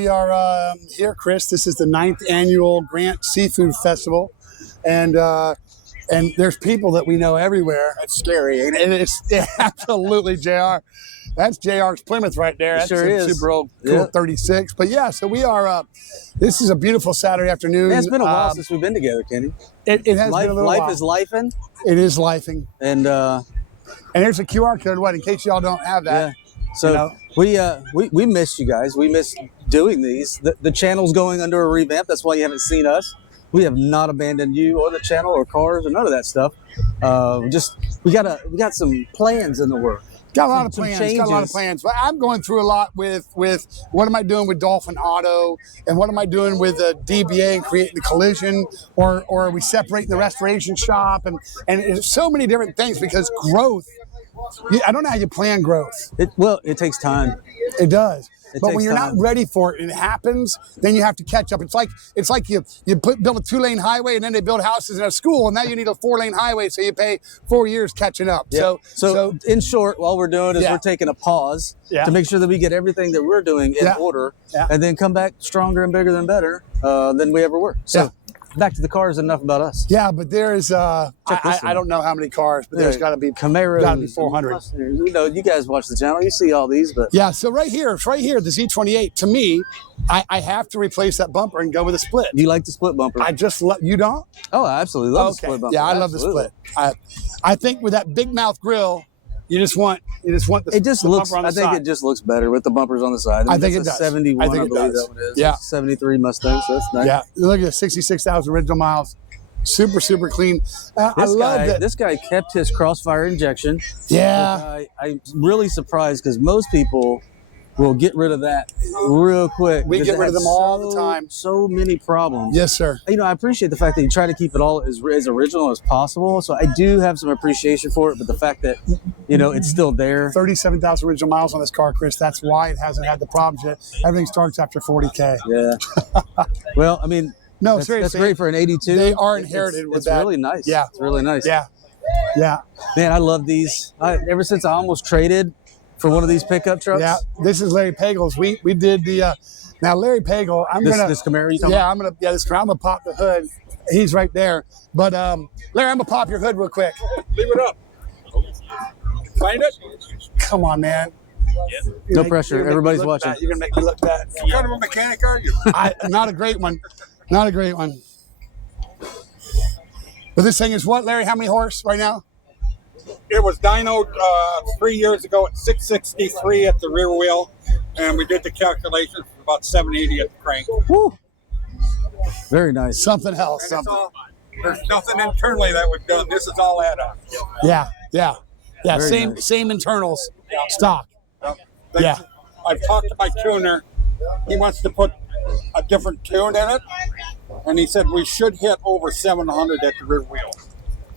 we are here, Chris. This is the 9th annual Grant Seafood Festival, and there's people that we know everywhere. That's scary, ain't it? And it's absolutely JR. That's JR's Plymouth right there. That's sure is. Super old, cool 36. But yeah, so we are. This is a beautiful Saturday afternoon. Yeah, it's been a while since we've been together, Kenny. It has been a little while. Life is lifing. It is lifing. And there's a QR code. What, in case y'all don't have that? Yeah. So we missed you guys. We missed doing these. The channel's going under a revamp. That's why you haven't seen us. We have not abandoned you or the channel or cars or none of that stuff. We got some plans in the works. Got a lot of plans. But I'm going through a lot with what am I doing with Dolphin Auto, and what am I doing with the DBA and creating the collision, or are we separating the restoration shop, and there's so many different things, because growth. I don't know how you plan growth. It takes time. It does. But when you're time. not ready for it and it happens, then you have to catch up. It's like you build a 2-lane highway, and then they build houses in a school, and now you need a 4-lane highway, so you pay 4 years catching up. Yeah. So in short, all we're doing is we're taking a pause to make sure that we get everything that we're doing in order, and then come back stronger and bigger and better than we ever were. So back to the cars, enough about us. Yeah, but there's I don't know how many cars, but there's got to be Camaros, got to be 400. You know, you guys watch the channel, you see all these, but so right here, the Z28. To me, I have to replace that bumper and go with a split. You like the split bumper? I just love. You don't? Oh, I absolutely love the split bumper. Yeah, I love the split. I think with that big mouth grill, you just want the. It just looks. I think it just looks better with the bumpers on the side. I think it does. 71. I believe that one is. Yeah. 73 Mustang. So that's nice. Yeah. Look at the 66,000 original miles. Super clean. I love that. This guy kept his crossfire injection. Yeah. I'm really surprised, because most people will get rid of that real quick. We get rid of them all the time. So many problems. Yes, sir. You know, I appreciate the fact that you try to keep it all as original as possible. So I do have some appreciation for it, but the fact that, you know, it's still there. 37,000 original miles on this car, Chris. That's why it hasn't had the problems yet. Everything starts after 40K. Yeah. Well, I mean, no, seriously. That's great for an 82. They are inherited with that. It's really nice. Yeah. It's really nice. Yeah. Man, I love these. Ever since I almost traded for one of these pickup trucks. Yeah, this is Larry Pagel's. We did the now Larry Pagel. This Camaro. This Camaro. I'm gonna pop the hood. He's right there. But Larry, I'm gonna pop your hood real quick. Leave it up. Find it. Come on, man. Yeah. No pressure. Everybody's watching. You're gonna make me look bad. What kind of a mechanic are you? Not a great one. Not a great one. But this thing is what, Larry? How many horse right now? It was dynoed 3 years ago at 663 at the rear wheel, and we did the calculations for about 780 at the crank. Woo. Very nice. Something else. There's nothing internally that we've done. This is all add-on. Yeah. Very nice. Same internals, stock. I've talked to my tuner. He wants to put a different tune in it, and he said we should hit over 700 at the rear wheel,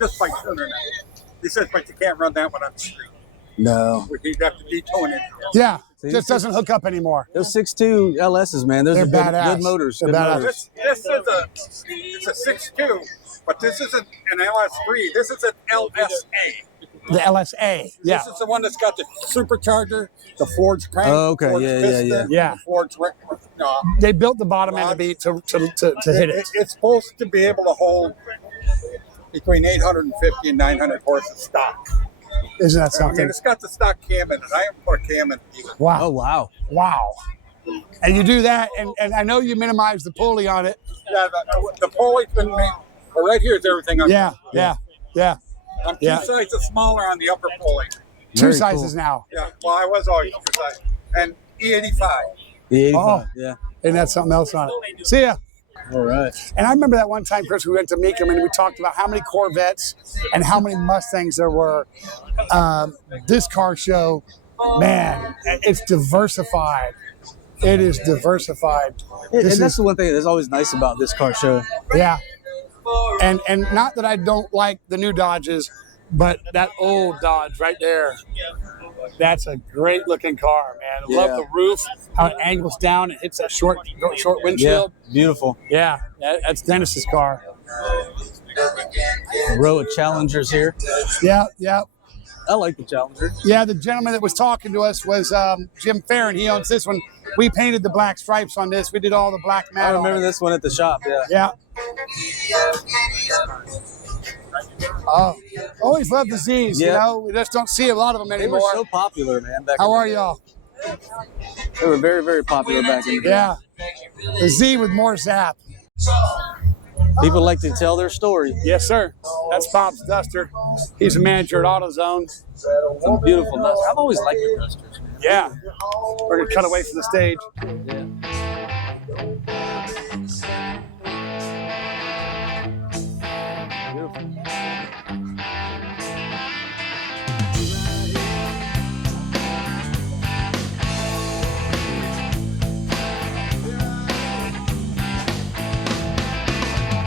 just by tuning it. He says, but you can't run that one on the street. No. You'd have to detone it. Yeah, just doesn't hook up anymore. Those 6.2 LSs, man, those are good motors. They're badass. This is a 6.2, but this isn't an LS3. This is an LSA. The LSA, yeah. This is the one that's got the supercharger, the forged crank. Oh, okay, forged yeah. Yeah. Forged, they built the bottom end of the beat to hit it. It's supposed to be able to hold between 850 and 900 horses stock. Isn't that something? I mean, it's got the stock cam in it. I haven't put a cam in it either. Wow. Oh, wow. And you do that, and I know you minimize the pulley on it. Yeah, the pulley's been made. Well, right here is everything. Yeah. I'm two sizes smaller on the upper pulley. Two sizes now. Yeah, well, I was always 2 sizes. And E85. E85, yeah. And that's something else on it. See ya. All right. And I remember that one time, Chris, we went to Meekum and we talked about how many Corvettes and how many Mustangs there were. This car show, man, it's diversified. It is diversified. And that's the one thing that's always nice about this car show. Yeah. And not that I don't like the new Dodges, but that old Dodge right there, that's a great looking car, man. I love the roof, how it angles down, it hits that short windshield. Yeah, beautiful. Yeah, that's Dennis's car. A row of Challengers here. Yeah. I like the Challenger. Yeah, the gentleman that was talking to us was Jim Farron. He owns this one. We painted the black stripes on this. We did all the black matte. I remember this one at the shop. Yeah. Yeah. Oh, always love the Z's. Yeah. You know, we just don't see a lot of them They anymore. were so popular, man. Back How in are the day. y'all? They were very, very popular back in the day. Yeah. The Z with more zap. People like to tell their story. Yes, sir. That's Bob's Duster. He's a manager at AutoZone. Some beautiful dusters. I've always liked the dusters. Yeah. We're going to cut away from the stage. Yeah. Beautiful.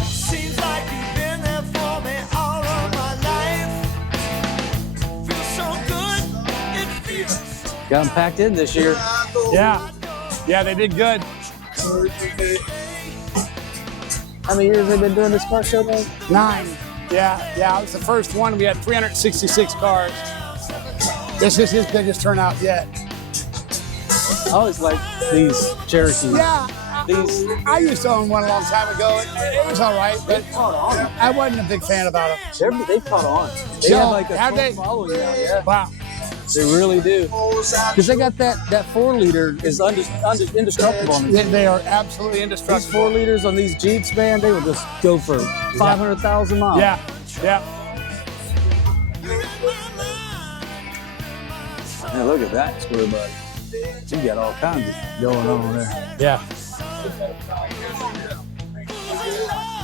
Seems like you've been there for me all of my life. Feels so good, it feels so Got them packed in this year. Yeah. Yeah, they did good. How many years have they been doing this car show now? 9. Yeah. It was the first one. We had 366 cars. This is his biggest turnout yet. I always like these Cherokees. Yeah. These. I used to own one a long time ago. It was all right, but I wasn't a big fan about them. They've caught on. They Yeah, have like a have cult they? following now. Yeah. Wow. They really do. Because they got that 4-liter is indestructible on these. They are absolutely These indestructible. 4 liters on these Jeeps, man, they will just go for 500,000 miles. Yeah. Man, look at that square bud. You got all kinds of going on there. Yeah.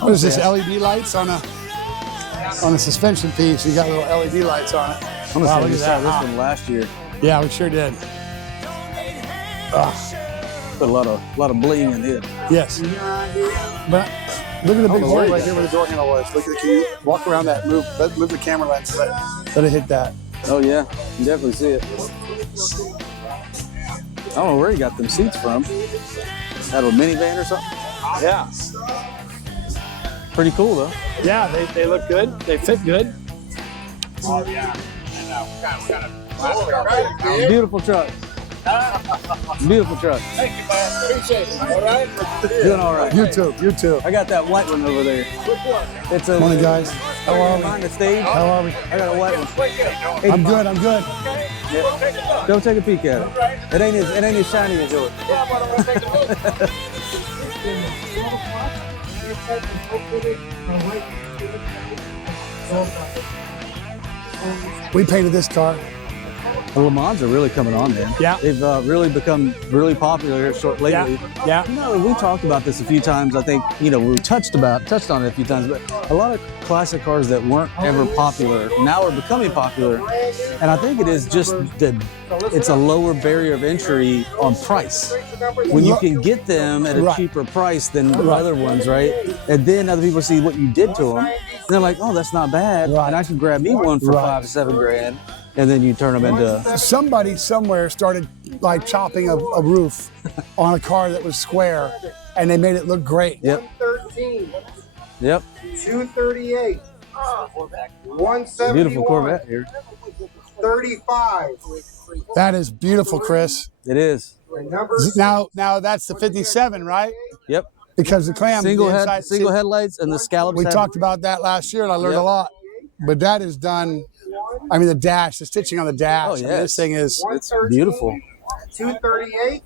What is this? LED lights on a suspension piece. You got little LED lights on it. I'm gonna Wow, say look we at saw that. this one last year. Yeah, we sure did. Put a lot of bling in it. Yes. But look at the big know hole where you right got here where the door handle was. Look at can you walk around that, move the camera lens, let it hit that. Oh yeah, you definitely see it. I don't know where you got them seats from. Out of a minivan or something? Yeah. Pretty cool though. Yeah, they look good. They fit good. Beautiful truck. Beautiful truck. Thank you, man. Appreciate it. All right? Doing all right. You too. I got that white one over there. It's a Morning, guys. How are we? behind the stage. How are we? I got a white one. I'm good. Yeah. Go take a peek at it. It ain't as shiny as yours. We painted this car. The Le Mans are really coming on, man. Yeah. They've really become really popular here lately. Yeah. You know, we talked about this a few times. I think, you know, we touched on it a few times, but a lot of classic cars that weren't ever popular now are becoming popular. And I think it is just that it's a lower barrier of entry on price. When you can get them at a Right. cheaper price than other ones, right? And then other people see what you did to them. And they're like, oh, that's not bad. Right. And I can grab me one for $5 to $7 grand. And then you turn them into Somebody somewhere started like chopping a roof on a car that was square, and they made it look great. Yep. 13, Yep. 238, 171, Beautiful Corvette here. 35. That is beautiful, Chris. It is. And number Now that's the 57, right? Yep. Because the clam Single the inside- headlights and the scallops. We have- talked about that last year, and I learned Yep. a lot. But that is done. I mean, the stitching on the dash. Oh, I mean, yes. this thing is. It's beautiful. 238,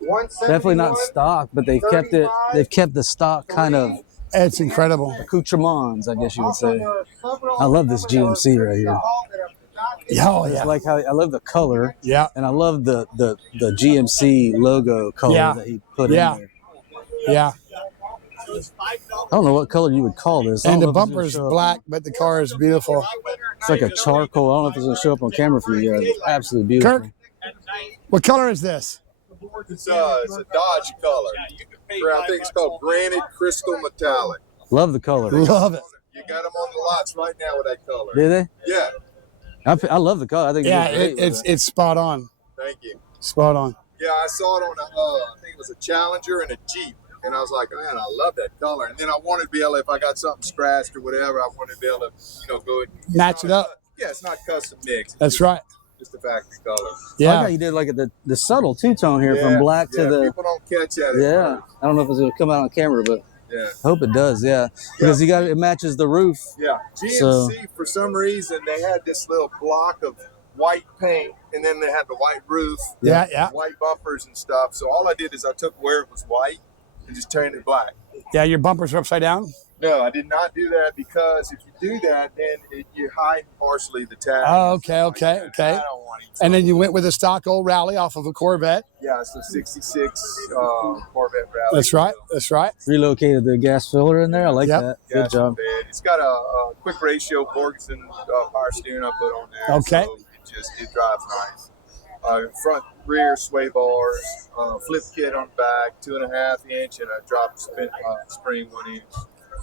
171. Definitely not stock, but they've kept it. They've kept the stock kind of It's incredible. accoutrements, I guess you would say. I love this GMC right here. Oh It's yeah. like how I love the color, Yeah. and I love the GMC logo color Yeah. that he put Yeah. in there. Yeah. I don't know what color you would call this. I And don't the know if it's bumper is gonna show up. black, but the car is beautiful. It's like a charcoal. I don't know if it's going to show up on camera for you guys. It's absolutely beautiful. Kirk, what color is this? It's a Dodge color. I think it's called Granite Crystal Metallic. Love the color. Love it. You got them on the lots right now with that color. Do they? Yeah, I love the color. I think Yeah, it looks great with it's spot on. thank you. Spot on. Yeah, I saw it on I think it was a Challenger and a Jeep. And I was like, man, I love that color. And then I wanted to be able, if I got something scratched or whatever, I wanted to be able to, go and Match it up. Yeah, it's not custom mix. It's That's just, right. Just the factory color. I like Yeah. how you did like the subtle two-tone here from black to the. People don't catch that. At Yeah, first. I don't know if it's gonna come out on camera, but Yeah. I hope it does. Yeah, because you got it matches the roof. Yeah. GMC So- for some reason they had this little block of white paint, and then they had the white roof, Yeah. Yeah. white bumpers and stuff. So all I did is I took where it was white and just turned it black. Yeah. Your bumpers are upside down. No, I did not do that because if you do that, then you hide partially the tag. Oh, okay. Okay. I Okay. don't want it. And then you went with a stock old Rally off of a Corvette. Yeah, it's a 66 Corvette Rally. That's right. That's right. Relocated the gas filler in there. I like Yep. that. Yeah, Good it's job. bad. It's got a quick ratio Borgeson power steering I put on there. Okay. So it drives nice. Front, rear sway bars, flip kit on the back, 2.5 inch, and a drop spring 1 inch.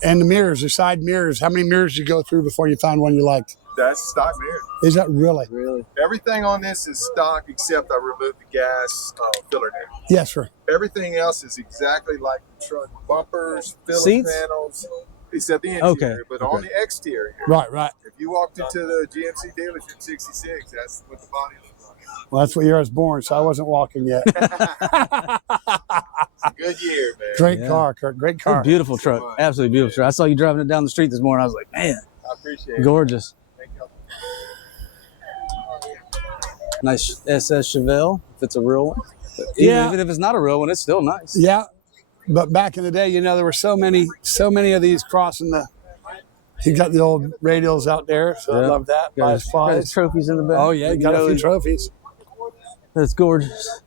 And the mirrors, the side mirrors. How many mirrors did you go through before you found one you liked? That's stock mirror. Is that really? Really? Everything on this is stock except I removed the gas filler net. Yes, sir. Everything else is exactly like the truck. Bumpers, filler Seats? panels, except the interior, Okay, but okay. on the exterior. Right. Right. If you walked into the GMC dealership 66, that's what the body looks like. Well, that's what year I was born, so I wasn't walking yet. It's a good year, man. Great Yeah. car, Kurt. Great Good, car. beautiful truck. Absolutely beautiful truck. I saw you driving it down the street this morning. I was like, man, I appreciate it. gorgeous. Thank you. Nice SS Chevelle, if it's a real one. But Yeah. even if it's not a real one, it's still nice. Yeah, but back in the day, there were so many of these crossing the. You got the old radials out there, so I Yeah. love that. Got Bias his, got his flies. trophies in the back. Oh yeah, you got a few trophies. That's gorgeous.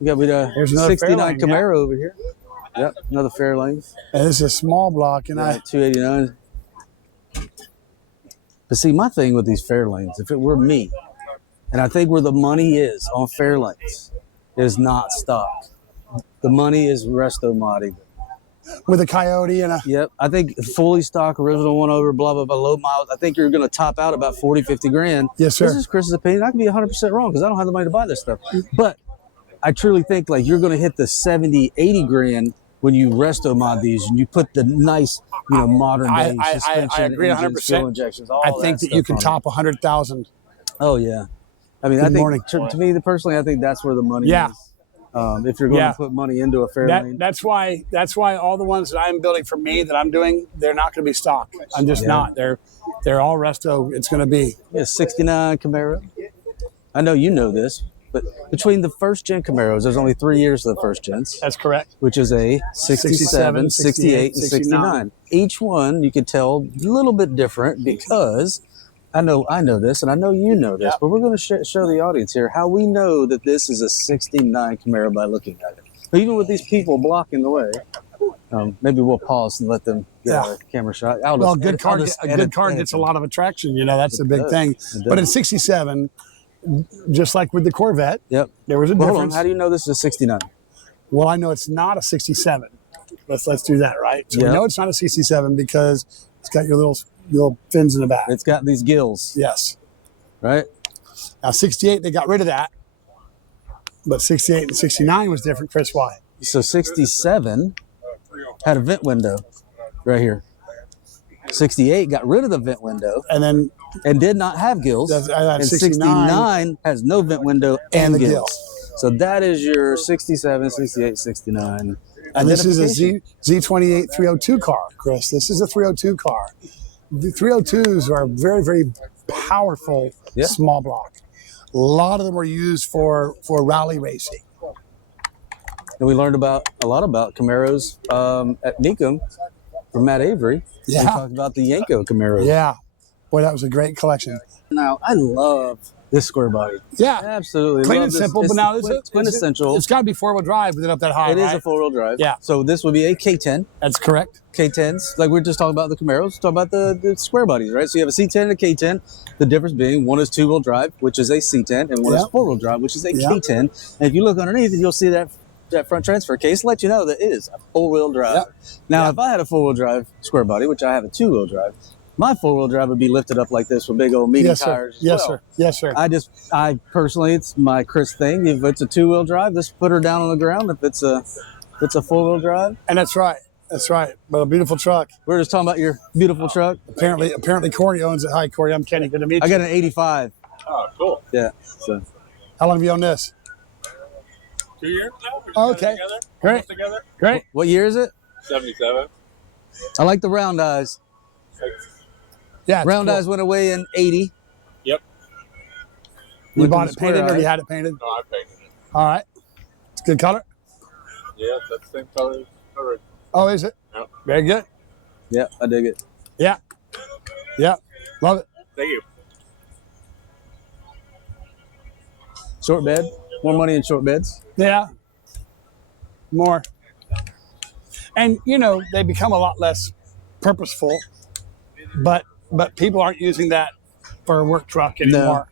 We got There's the another 69 Fairlane, Camaro over here. Yep, another Fairlane. And this is a small block, and Yeah, 289. But see, my thing with these Fairlanes, if it were me, and I think where the money is on Fairlanes, is not stock. The money is resto modding. with a Coyote and a. Yep, I think fully stock, original one over, blah, blah, blah, low miles. I think you're going to top out about 40, 50 grand. Yes, sir. This is Chris's opinion. I can be 100% wrong because I don't have the money to buy this stuff. But I truly think like you're going to hit the 70, 80 grand when you resto mod these and you put the nice, modern day suspension, I agree engines, 100%. fuel injections, all I that think that you stuff can on it. top 100,000. Oh yeah, I mean, Good I think morning. to me personally, I think that's where the money Yeah. is. If you're going Yeah. to put money into a Fairlane, That's why all the ones that I'm building for me that I'm doing, they're not going to be stock. I'm just Yeah. not. They're all resto. It's going to be. yeah, 69 Camaro. I know you know this, but between the first gen Camaros, there's only 3 years of the first gens, That's correct. which is a 67, 68, and 69. Each one you could tell a little bit different because I know this, and I know you know this, Yeah. but we're going to show the audience here how we know that this is a 69 Camaro by looking at it. But even with these people blocking the way, maybe we'll pause and let them get Yeah. a camera shot. Well, a good car gets a lot of attraction. That's the big does. thing. It But in does. 67, just like with the Corvette, Yep. there was a Well, hold on. difference. How do you know this is a 69? Well, I know it's not a 67. Let's do that, right? So Yeah. we know it's not a 67 because it's got your little fins in the back. It's got these gills, Yes. right? Now 68, they got rid of that. But 68 and 69 was different. Chris, why? So 67 had a vent window right here. 68 got rid of the vent window And then and did not have gills. That's- And 69 69 has no vent window And and, the gills. gills. So that is your 67, 68, 69. and this is a identification. Z28 302 car, Chris. This is a 302 car. The 302s are very, very powerful Yeah. small block. A lot of them were used for rally racing. And we learned a lot about Camaros at Mecum from Matt Avery. Yeah. We talked about the Yanko Camaro. Yeah. Boy, that was a great collection. Now, I love this square body. Yeah. Absolutely. Clean love and this. simple, It's but now the quintessential. It's got to be four-wheel drive with it up that high, It is right? a four-wheel drive. Yeah. So this would be a K10. That's correct. K10s, like we were just talking about the Camaros, talking about the square bodies, right? So you have a C10 and a K10. The difference being one is two-wheel drive, which is a C10, and one is Yep. four-wheel drive, which is a Yep. K10. And if you look underneath, you'll see that front transfer case let you know that it is a four-wheel drive. Yep. Now, Yep. if I had a four-wheel drive square body, which I have a two-wheel drive, my four-wheel drive would be lifted up like this with big old meaty Yes, sir. tires. as Yes, well. sir. Yes, sir. I personally, it's my Chris thing. If it's a two-wheel drive, just put her down on the ground. If it's a four-wheel drive, And that's right. That's right. But a beautiful truck. We were just talking about your beautiful truck. Apparently Corey owns it. Hi, Corey. I'm Kenny. Good to meet you. I got an 85. Oh, cool. Yeah. So How long have you owned this? 2 years now? Okay. Great. Together? Great. what year is it? 77. I like the round eyes. Yeah. it's Round cool. eyes went away in 80. Yep. You Look bought at it the painted square or you eye. had it painted? No, I painted it. All right. It's a good color. Yeah, that's the same color as the original. Oh, is it? Yep. Very good. Yeah, I dig it. Yeah. Yeah. Love it. Thank you. Short bed. More money in short beds. Yeah. More. And you know, they become a lot less purposeful, but people aren't using that for a work truck anymore.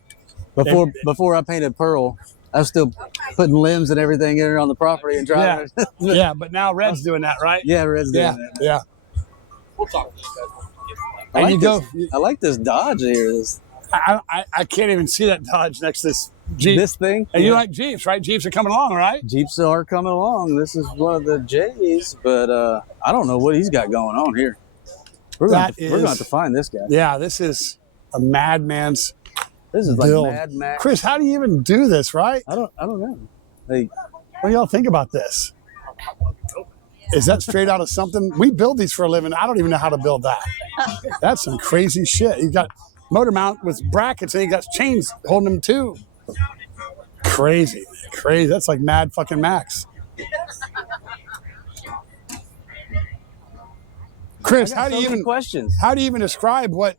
Before I painted Pearl, I was still putting limbs and everything in on the property and driving. Yeah. Yeah, but now Red's doing that, right? Yeah, Red's doing Yeah. that. Yeah. We'll talk. I And like you go. this- I like this Dodge here. I can't even see that Dodge next to this Jeep. This thing. And you like Jeeps, right? Jeeps are coming along, right? Jeeps are coming along. This is one of the J's, but I don't know what he's got going on here. We're going to have to find this guy. Yeah, this is a madman's This is like build. Mad Max. Chris, how do you even do this, right? I don't know. Like, What do y'all think about this? Is that straight out of something? We build these for a living. I don't even know how to build that. That's some crazy shit. You got motor mount with brackets and you got chains holding them too. Crazy. Crazy. That's like Mad fucking Max. Chris, how do you even questions? how do you even describe what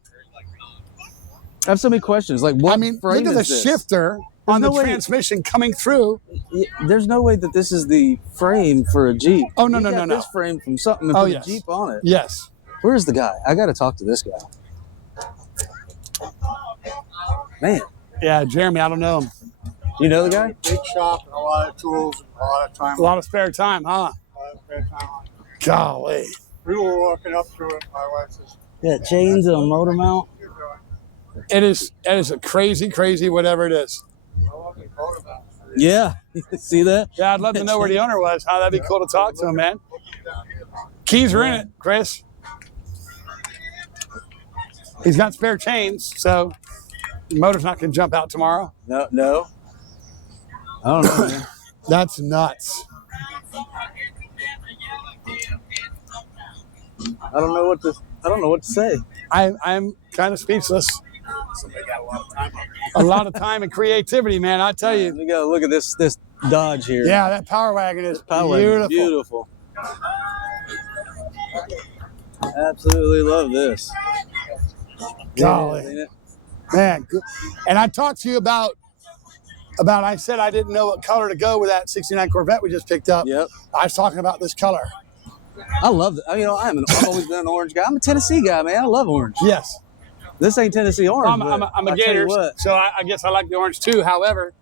I have so many questions. Like, what I mean, frame look at the is this? shifter on no the way- transmission coming through. There's no way that this is the frame for a Jeep. Oh, no, You no, got no, no. This frame from something and Oh, put yes. a Jeep on it. Yes. Where's the guy? I got to talk to this guy. Man, Yeah, Jeremy, I don't know him. you know the guy? Big shop and a lot of tools and a lot of time. A lot of spare time, huh? A lot of spare time on it. Golly. We were walking up to it. My wife says, Yeah, chains and a motor mount. "You're going." It is a crazy, crazy whatever it is. I want me photo about it. Yeah, see that? Yeah, I'd love to know where the owner was. Huh? That'd be cool to talk to him, man. Keys are in it, Chris. He's got spare chains, so the motor's not going to jump out tomorrow. No. I don't know, man. That's nuts. I don't know what to say. I'm kind of speechless. A lot of time and creativity, man. I tell you. You gotta look at this Dodge here. Yeah, that Power Wagon is Power wagon, beautiful. beautiful. Absolutely love this. Golly. Yeah, ain't it? Man, good. And I talked to you about I said I didn't know what color to go with that 69 Corvette we just picked up. Yep. I was talking about this color. I love it. I've always been an orange guy. I'm a Tennessee guy, man. I love orange. Yes. This ain't Tennessee orange. I'm but a I tell you Gator, what. so I guess I like the orange too. However,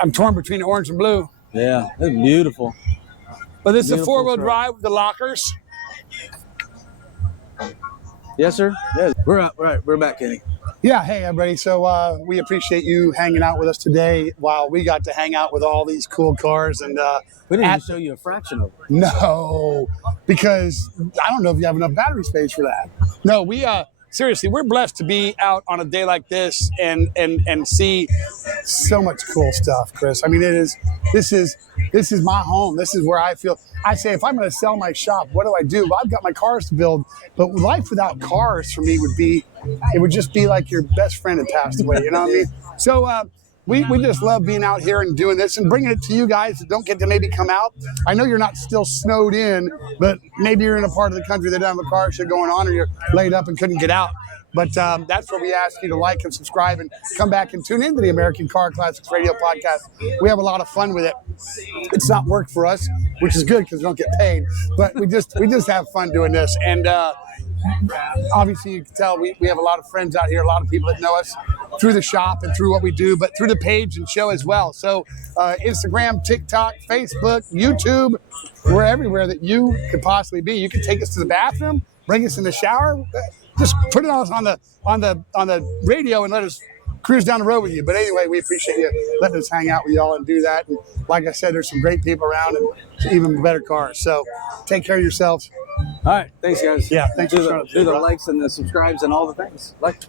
I'm torn between the orange and blue. Yeah, it's beautiful. But this is a Beautiful four-wheel truck. drive with the lockers. Yes, sir. Yeah, we're back, Kenny. Yeah, hey everybody. So we appreciate you hanging out with us today while we got to hang out with all these cool cars. And We didn't even At- show you a fraction of it. no, because I don't know if you have enough battery space for that. No, we seriously, we're blessed to be out on a day like this and see so much cool stuff, Chris. I mean, this is my home. This is where I feel. I say, if I'm going to sell my shop, what do I do? Well, I've got my cars to build, but life without cars for me would just be like your best friend had passed away. You know what I mean? So we just love being out here and doing this and bringing it to you guys that don't get to maybe come out. I know you're not still snowed in, but maybe you're in a part of the country that doesn't have a car show going on, or you're laid up and couldn't get out. But that's where we ask you to like and subscribe and come back and tune into the American Car Classics Radio Podcast. We have a lot of fun with it. It's not work for us, which is good because we don't get paid. But we just have fun doing this. And obviously, you can tell we have a lot of friends out here, a lot of people that know us through the shop and through what we do, but through the page and show as well. So Instagram, TikTok, Facebook, YouTube, we're everywhere that you could possibly be. You can take us to the bathroom, bring us in the shower, just put it on the radio and let us cruise down the road with you. But anyway, we appreciate you letting us hang out with y'all and do that. And like I said, there's some great people around and even better cars. So take care of yourselves. All right. Thanks, guys. Yeah, thanks do for the, showing up do today, the bro. likes and the subscribes and all the things. Like.